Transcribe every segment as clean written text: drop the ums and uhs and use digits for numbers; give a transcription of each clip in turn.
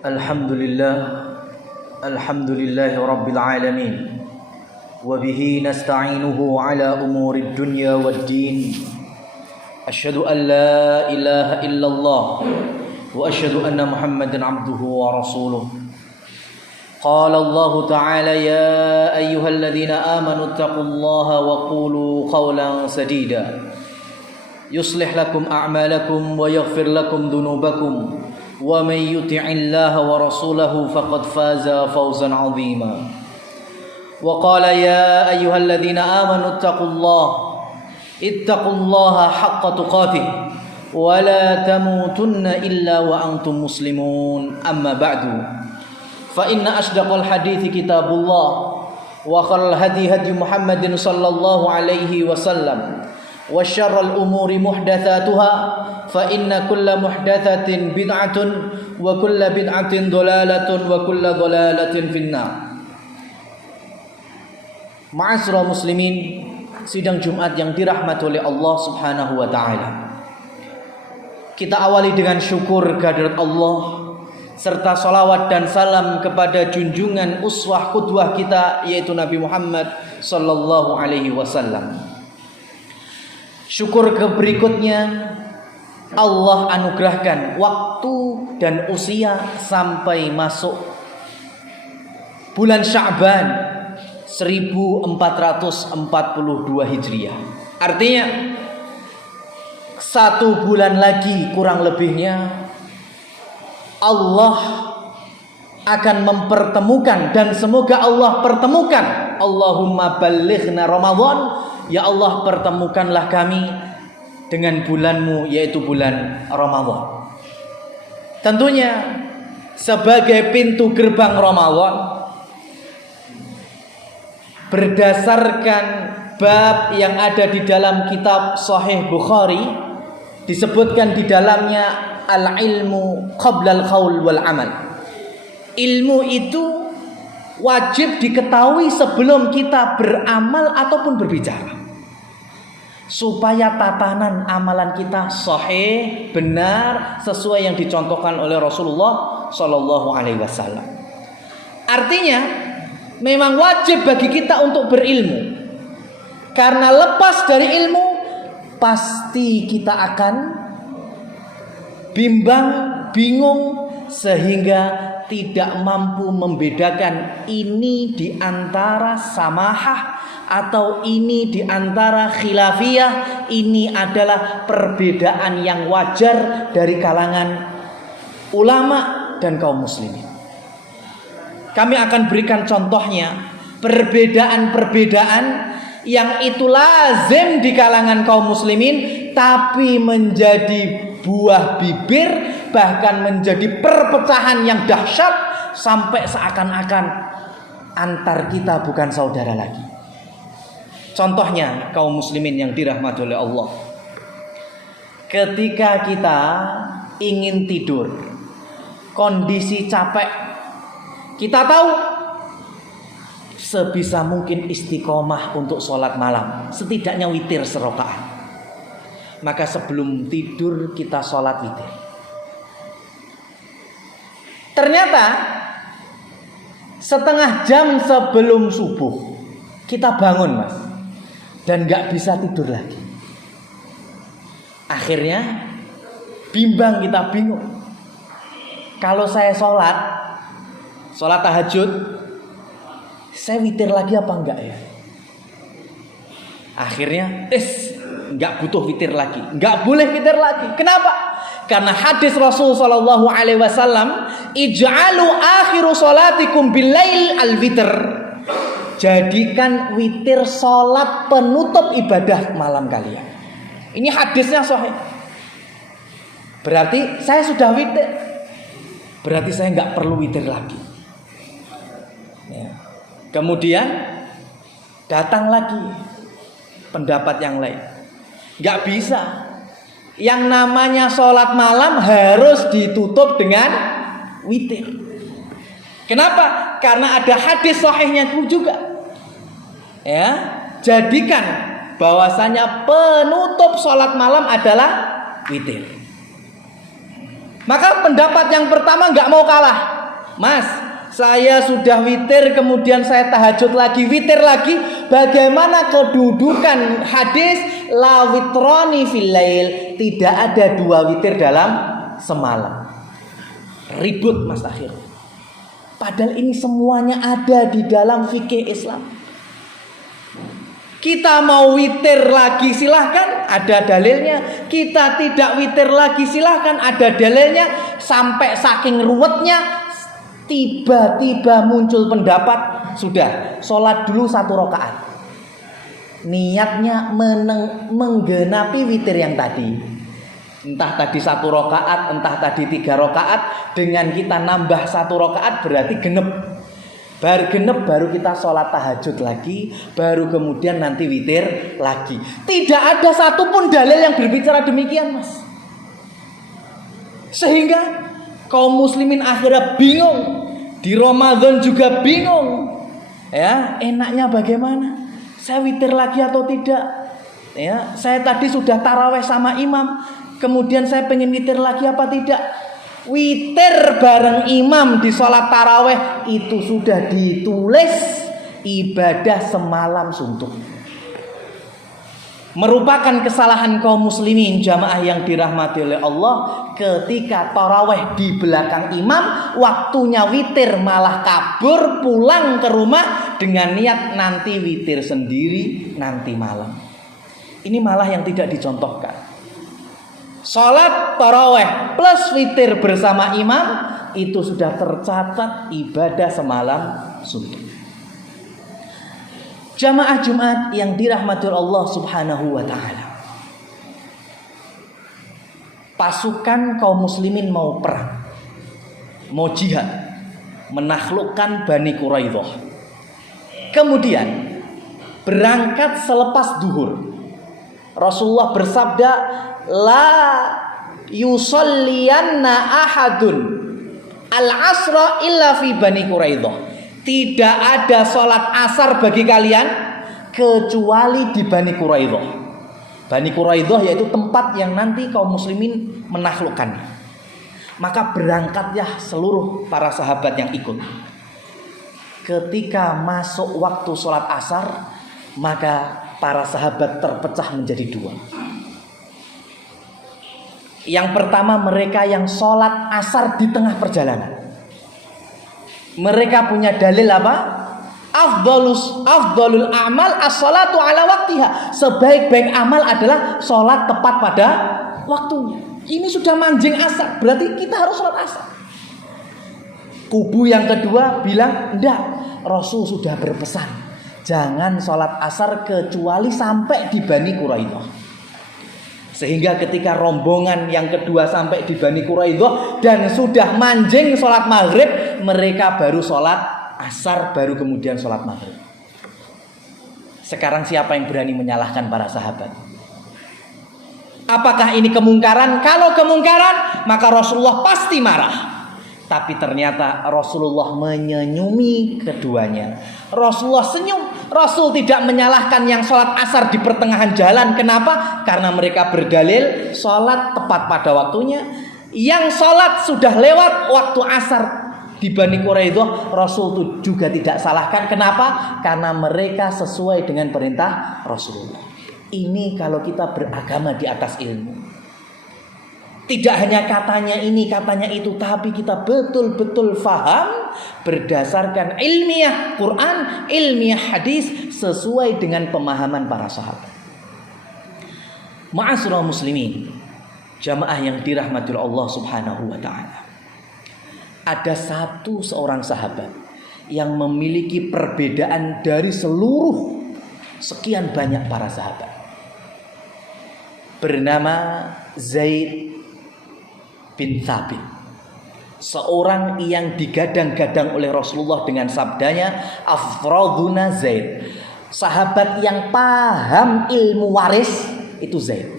Alhamdulillah Rabbil Alamin. Wabihi nasta'inuhu ala umuri dunya wad din. Asyhadu an la ilaha illallah wa asyhadu anna Muhammadan abduhu wa rasuluh. Qala Allah ta'ala ya ayyuhalladzina amanu taqullaha wa qulu qawlan sadida. Yuslih lakum a'malakum wa yaghfir lakum dhunubakum. Wa man yuti'illaha wa rasulahu faqad faza fawzan 'azima. Wa qala ya ayyuhalladzina amanu ittaqullaha haqqa tuqatih wa la tamutunna illa wa antum muslimun. Amma ba'du. Fa inna asdaqal hadithi kitabullah wa khairal hadi Muhammadin sallallahu alaihi wasallam. Wa syarrul umuri muhdatsatuha fa inna kulla muhdatsatin bid'atun wa kulla bid'atin dhalalatun wa kulla dhalalatin finnar. Ma'asyiral muslimin, sidang Jumat yang dirahmati oleh Allah Subhanahu wa taala. Kita awali dengan syukur kehadirat Allah serta salawat dan salam kepada junjungan uswah qudwah kita yaitu Nabi Muhammad sallallahu alaihi wasallam. Syukur berikutnya Allah anugerahkan waktu dan usia sampai masuk bulan Sya'ban 1442 Hijriah. Artinya 1 bulan lagi kurang lebihnya Allah akan mempertemukan, dan semoga Allah pertemukan. Allahumma ballighna Ramadan. Ya Allah, pertemukanlah kami dengan bulanmu yaitu bulan Ramadan. Tentunya sebagai pintu gerbang Ramadan, berdasarkan bab yang ada di dalam kitab Sahih Bukhari, disebutkan di dalamnya al-ilmu qabla al-qaul wal amal. Ilmu itu wajib diketahui sebelum kita beramal ataupun berbicara, supaya tatanan amalan kita sahih, benar, sesuai yang dicontohkan oleh Rasulullah Shallallahu Alaihi Wasallam. Artinya, memang wajib bagi kita untuk berilmu, karena lepas dari ilmu pasti kita akan bimbang, bingung, sehingga tidak mampu membedakan ini di antara samahah atau ini di antara khilafiyah. Ini adalah perbedaan yang wajar dari kalangan ulama dan kaum muslimin. Kami akan berikan contohnya perbedaan-perbedaan yang itu lazim di kalangan kaum muslimin, tapi menjadi buah bibir, bahkan menjadi perpecahan yang dahsyat, sampai seakan-akan antar kita bukan saudara lagi. Contohnya kaum muslimin yang dirahmati oleh Allah, ketika kita ingin tidur, kondisi capek, kita tahu sebisa mungkin istiqomah untuk sholat malam, setidaknya witir serakaat. Maka sebelum tidur kita sholat witir. Ternyata setengah jam sebelum subuh kita bangun, mas, dan gak bisa tidur lagi. Akhirnya bimbang, kita bingung. Kalau saya sholat tahajud, saya witir lagi apa enggak ya? Akhirnya enggak butuh witir lagi, enggak boleh witir lagi. Kenapa? Karena hadis Rasul sallallahu alaihi wasallam, ij'alu akhiru salatikum bilail al-witr. Jadikan witir salat penutup ibadah malam kalian. Ini hadisnya sahih. Berarti saya sudah witir. Berarti saya enggak perlu witir lagi. Ya. Kemudian datang lagi pendapat yang lain, gak bisa. Yang namanya sholat malam harus ditutup dengan witir. Kenapa? Karena ada hadis sahihnya juga. Ya, jadikan bahwasanya penutup sholat malam adalah witir. Maka pendapat yang pertama nggak mau kalah. Mas, saya sudah witir, kemudian saya tahajud lagi, witir lagi. Bagaimana kedudukan hadis la witroni fil lail? Tidak ada 2 witir dalam semalam. Ribut Mas Takhir. Padahal ini semuanya ada di dalam fikih Islam. Kita mau witir lagi silahkan, ada dalilnya. Kita tidak witir lagi silahkan, ada dalilnya. Sampai saking ruwetnya, tiba-tiba muncul pendapat, sudah sholat dulu 1 rakaat. Niatnya menggenapi witir yang tadi. Entah tadi 1 rakaat, entah tadi 3 rakaat. Dengan kita nambah 1 rakaat berarti genep. Baru genep baru kita sholat tahajud lagi, baru kemudian nanti witir lagi. Tidak ada satupun dalil yang berbicara demikian, Mas. Sehingga kaum muslimin akhirnya bingung. Di Ramadan juga bingung. Ya, enaknya bagaimana? Saya witir lagi atau tidak? Ya, saya tadi sudah taraweh sama imam, kemudian saya pengen witir lagi apa tidak? Witir bareng imam di sholat taraweh itu sudah ditulis ibadah semalam suntuk. Merupakan kesalahan kaum muslimin jamaah yang dirahmati oleh Allah. Ketika taraweh di belakang imam, waktunya witir malah kabur pulang ke rumah dengan niat nanti witir sendiri nanti malam. Ini malah yang tidak dicontohkan. Sholat taraweh plus witir bersama imam itu sudah tercatat ibadah semalam suntuk. Jamaah Jumat yang dirahmati Allah Subhanahu wa taala. Pasukan kaum muslimin mau perang, mau jihad, menaklukkan Bani Quraidah. Kemudian berangkat selepas duhur. Rasulullah bersabda, la yusalliyanna ahadun al-asra illa fi Bani Quraidah. Tidak ada sholat asar bagi kalian kecuali di Bani Quraidah. Bani Quraidah yaitu tempat yang nanti kaum muslimin menaklukkan. Maka berangkatlah seluruh para sahabat yang ikut. Ketika masuk waktu sholat asar, maka para sahabat terpecah menjadi 2. Yang pertama, mereka yang sholat asar di tengah perjalanan. Mereka punya dalil apa? Afdalul a'mal as-salatu ala waktiha. Sebaik-baik amal adalah sholat tepat pada waktunya. Ini sudah manjing asar, berarti kita harus sholat asar. Kubu yang kedua bilang, enggak, Rasul sudah berpesan, jangan sholat asar kecuali sampai di Bani Quraidah. Sehingga ketika rombongan yang kedua sampai di Bani Quraidah dan sudah manjing sholat maghrib, mereka baru sholat asar, baru kemudian sholat maghrib. Sekarang siapa yang berani menyalahkan para sahabat? Apakah ini kemungkaran? Kalau kemungkaran, maka Rasulullah pasti marah. Tapi ternyata Rasulullah menyenyumi keduanya. Rasulullah senyum. Rasul tidak menyalahkan yang sholat asar di pertengahan jalan. Kenapa? Karena mereka berdalil sholat tepat pada waktunya. Yang sholat sudah lewat waktu asar di Bani Quraidah, Rasul juga tidak salahkan. Kenapa? Karena mereka sesuai dengan perintah Rasulullah. Ini kalau kita beragama di atas ilmu. Tidak hanya katanya ini, katanya itu, tapi kita betul-betul faham berdasarkan ilmiah Quran, ilmiah hadis sesuai dengan pemahaman para sahabat. Ma'asyiral muslimin, jamaah yang dirahmati Allah Subhanahu wa taala. Ada seorang sahabat yang memiliki perbedaan dari seluruh sekian banyak para sahabat. Bernama Zaid bin Thabit, seorang yang digadang-gadang oleh Rasulullah dengan sabdanya, afraduna Zaid, sahabat yang paham ilmu waris itu Zaid.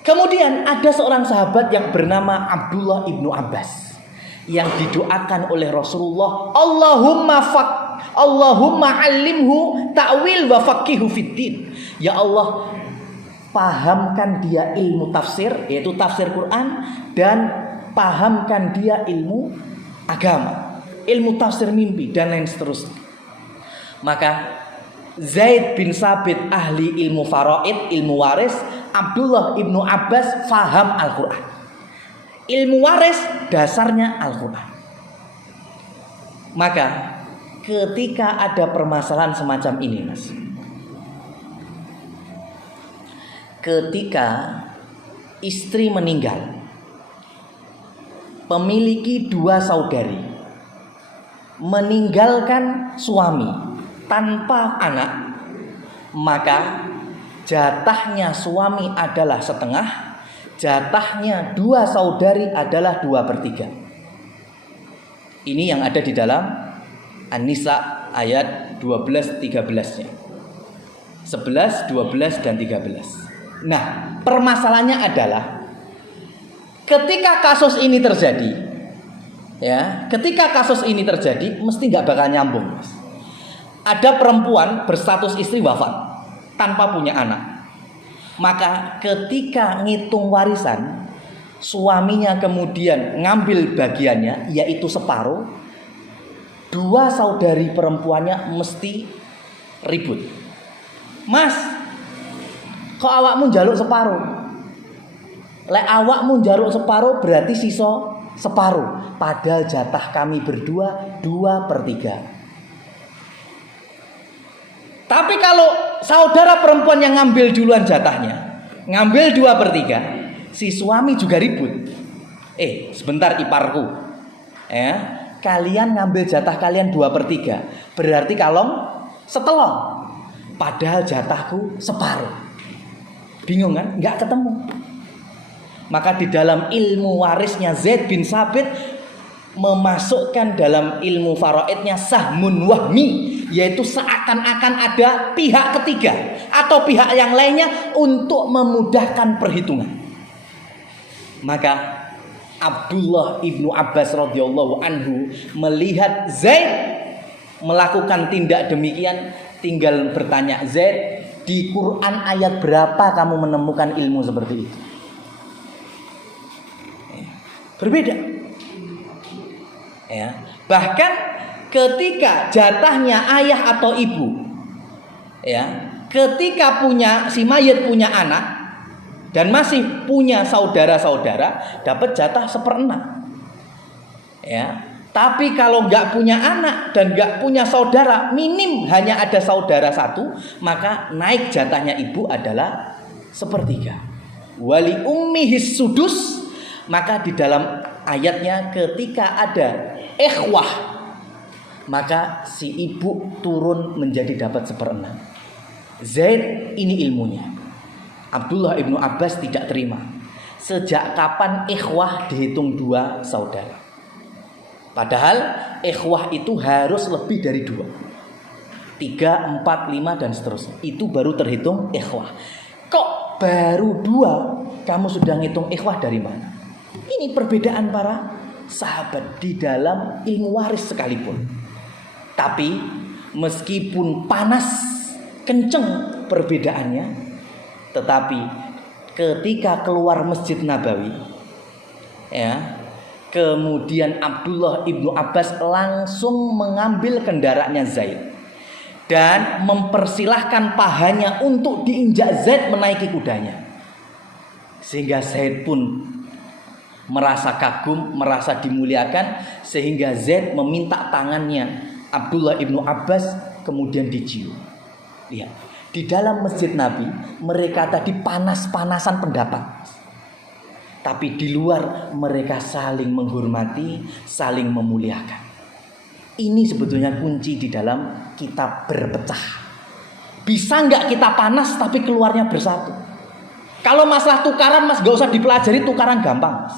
Kemudian ada seorang sahabat yang bernama Abdullah ibnu Abbas yang didoakan oleh Rasulullah, Allahumma alimhu ta'wil wa faqihu fiddin. Ya Allah, pahamkan dia ilmu tafsir, yaitu tafsir Quran, dan pahamkan dia ilmu agama, ilmu tafsir mimpi dan lain seterusnya. Maka Zaid bin Sabit ahli ilmu faraid, ilmu waris. Abdullah ibnu Abbas faham Al-Quran. Ilmu waris dasarnya Al-Quran. Maka ketika ada permasalahan semacam ini, Mas, ketika istri meninggal, memiliki 2 saudari, meninggalkan suami tanpa anak, maka jatahnya suami adalah setengah, jatahnya 2 saudari adalah 2/3. Ini yang ada di dalam An-Nisa ayat 12-13-nya. 11, 12 dan 13. Nah, permasalahannya adalah ketika kasus ini terjadi, ya, ketika kasus ini terjadi mesti nggak bakal nyambung, Mas. Ada perempuan berstatus istri wafat tanpa punya anak. Maka ketika ngitung warisan, suaminya kemudian ngambil bagiannya, yaitu separuh. 2 saudari perempuannya mesti ribut. Mas, kok awakmu njaluk separuh? Lek awakmu njaluk separuh berarti sisa separuh. Padahal jatah kami berdua 2/3. Tapi kalau saudara perempuan yang ngambil duluan jatahnya, ngambil 2/3, si suami juga ribut. Sebentar iparku, kalian ngambil jatah kalian 2/3, berarti kalong setelong. Padahal jatahku separuh. Bingung kan? Nggak ketemu. Maka di dalam ilmu warisnya Zaid bin Sabit memasukkan dalam ilmu faraidnya sahmun wahmi, yaitu seakan-akan ada pihak ketiga atau pihak yang lainnya untuk memudahkan perhitungan. Maka Abdullah ibnu Abbas radhiyallahu anhu melihat Zaid melakukan tindak demikian, tinggal bertanya, Zaid, di Quran ayat berapa kamu menemukan ilmu seperti itu? Berbeda. Ya, bahkan ketika jatahnya ayah atau ibu, ya, ketika si mayit punya anak dan masih punya saudara-saudara, dapat jatah 1/6. Ya, tapi kalau nggak punya anak dan nggak punya saudara, minim hanya ada saudara 1, maka naik jatahnya ibu adalah 1/3. Wali ummihis sudus, maka di dalam ayatnya ketika ada ikhwah, maka si ibu turun menjadi dapat 1/6. Zaid ini ilmunya. Abdullah ibnu Abbas tidak terima. Sejak kapan ikhwah dihitung 2 saudara? Padahal ikhwah itu harus lebih dari 2, 3, 4, 5 dan seterusnya. Itu baru terhitung ikhwah. Kok baru 2 kamu sudah ngitung ikhwah dari mana? Ini perbedaan para sahabat di dalam ilmu waris sekalipun. Tapi meskipun panas kenceng perbedaannya, tetapi ketika keluar Masjid Nabawi, ya, kemudian Abdullah ibnu Abbas langsung mengambil kendaraannya Zaid dan mempersilahkan pahanya untuk diinjak Zaid menaiki kudanya. Sehingga Zaid pun merasa kagum, merasa dimuliakan, sehingga Zaid meminta tangannya Abdullah ibnu Abbas kemudian dicium. Lihat, di dalam masjid Nabi mereka tadi panas-panasan pendapat, tapi di luar mereka saling menghormati, saling memuliakan. Ini sebetulnya kunci di dalam kita berpecah. Bisa nggak kita panas tapi keluarnya bersatu? Kalau masalah tukaran, Mas, gak usah dipelajari, tukaran gampang, Mas.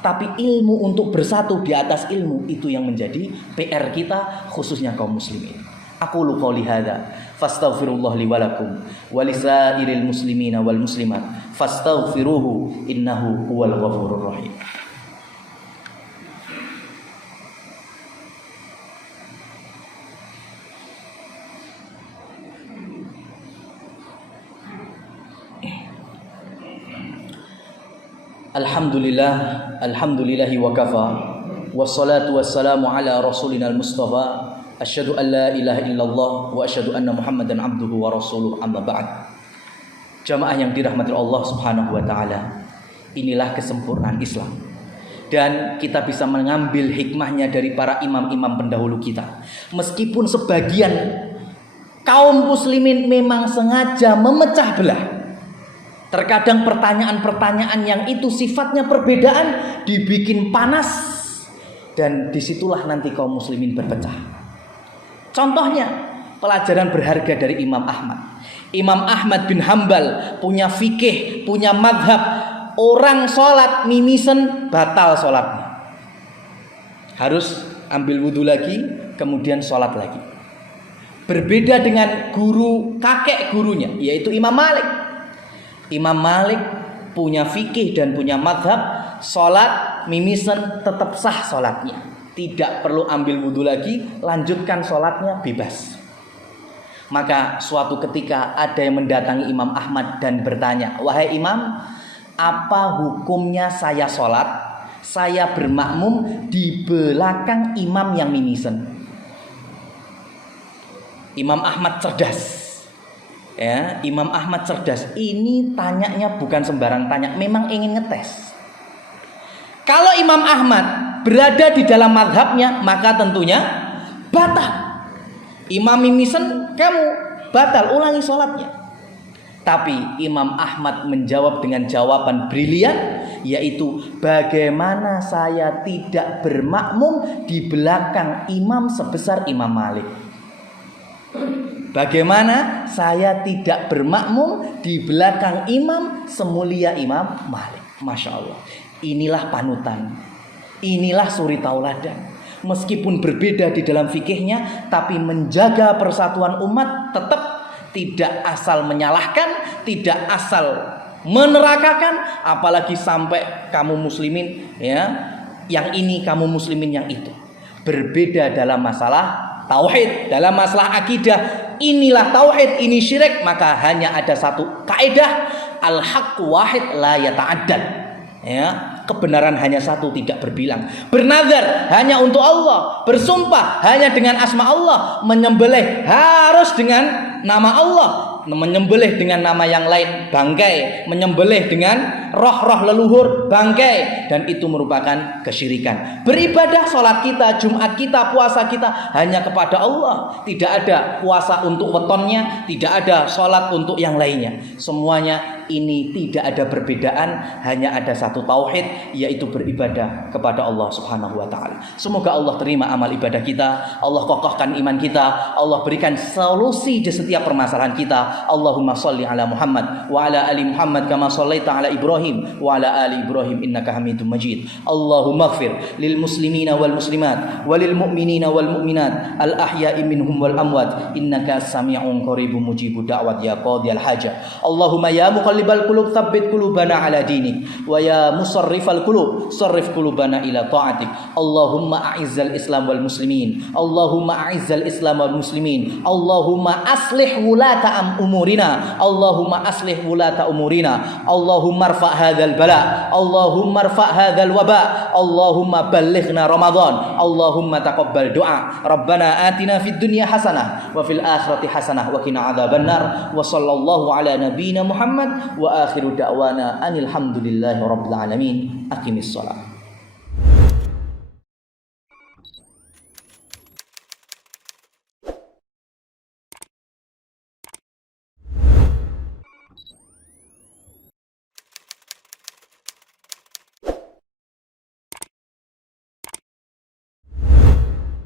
Tapi ilmu untuk bersatu di atas ilmu, itu yang menjadi PR kita, khususnya kaum muslimin. Aqulu qouli hadza fastaghfirullah li wa lakum wa lisairil muslimina wal muslimat fastaghfiruhu innahu huwal ghafurur rahim. Alhamdulillahi wa kafa. Wassalatu wassalamu ala rasulina al-mustafa. Asyhadu an la ilaha illallah wa asyhadu anna Muhammadan abduhu wa rasuluh, amma ba'd. Jamaah yang dirahmati Allah Subhanahu wa taala. Inilah kesempurnaan Islam. Dan kita bisa mengambil hikmahnya dari para imam-imam pendahulu kita. Meskipun sebagian kaum muslimin memang sengaja memecah belah. Terkadang pertanyaan-pertanyaan yang itu sifatnya perbedaan dibikin panas, dan disitulah nanti kaum muslimin berpecah. Contohnya pelajaran berharga dari Imam Ahmad. Imam Ahmad bin Hambal punya fikih, punya madhab. Orang sholat mimisen batal sholatnya. Harus ambil wudhu lagi, kemudian sholat lagi. Berbeda dengan guru kakek gurunya, yaitu Imam Malik. Imam Malik punya fikih dan punya madhab, sholat mimisen tetap sah sholatnya, tidak perlu ambil wudhu lagi, lanjutkan sholatnya bebas. Maka suatu ketika ada yang mendatangi Imam Ahmad dan bertanya, "Wahai Imam, apa hukumnya saya sholat, saya bermakmum di belakang imam yang mimisen?" Imam Ahmad cerdas. Ya, Imam Ahmad cerdas. Ini tanyanya bukan sembarang tanya, memang ingin ngetes. Kalau Imam Ahmad berada di dalam madhabnya, maka tentunya batal. Imam mimisen, kamu batal, ulangi sholatnya. Tapi Imam Ahmad menjawab dengan jawaban brilian, yaitu bagaimana saya tidak bermakmum di belakang imam sebesar Imam Malik. Bagaimana saya tidak bermakmum di belakang imam semulia Imam Malik. Masya Allah. Inilah panutan. Inilah suri tauladan. Meskipun berbeda di dalam fikihnya, tapi menjaga persatuan umat, tetap tidak asal menyalahkan, tidak asal menerakakan, apalagi sampai kamu muslimin ya, yang ini kamu muslimin yang itu. Berbeda dalam masalah tauhid, dalam masalah akidah. Inilah tauhid, ini syirik, maka hanya ada satu kaidah, al-haqqu wahid la yata'addad. Ya, kebenaran hanya satu, tidak berbilang. Bernazar hanya untuk Allah, bersumpah hanya dengan asma Allah, menyembelih harus dengan nama Allah, menyembelih dengan nama yang lain bangkai, menyembelih dengan roh-roh leluhur bangkai, dan itu merupakan kesyirikan. Beribadah, sholat kita, Jumat kita, puasa kita hanya kepada Allah. Tidak ada puasa untuk wetonnya, tidak ada sholat untuk yang lainnya. Semuanya ini tidak ada perbedaan, hanya ada satu tauhid, yaitu beribadah kepada Allah Subhanahu wa taala. Semoga Allah terima amal ibadah kita, Allah kokohkan iman kita, Allah berikan solusi di setiap permasalahan kita. Allahumma shalli ala Muhammad wa ala ali Muhammad kama shallaita ala Ibrahim wa ala ali Ibrahim innaka Hamidum Majid. Allahumma ighfir lil muslimina wal muslimat walil mu'minina wal mu'minat al ahya'i minhum wal amwat innaka sami'un qaribun mujibud da'wat ya qadiyal hajat. Allahumma ya muqallibal qulub tsabbit qulubana ala dinik wa ya musarrifal qulub sarrif qulubana ila ta'atik. Allahumma a'izzal islam wal muslimin, Allahumma a'izzal islam wal muslimin, Allahumma aslih wulata umurina, Allahumma aslih wulata umurina, Allahumma arfa' hadzal bala, Allahumma arfa' hadzal waba, Allahumma ballighna Ramadan, Allahumma taqabbal du'a. Rabbana atina fid dunya hasanah wa fil akhirati hasanah wa qina adzabannar. Wa sallallahu ala nabiyyina Muhammad wa akhiru da'wana anil hamdulillahi rabbil alamin. Aqimis shalah.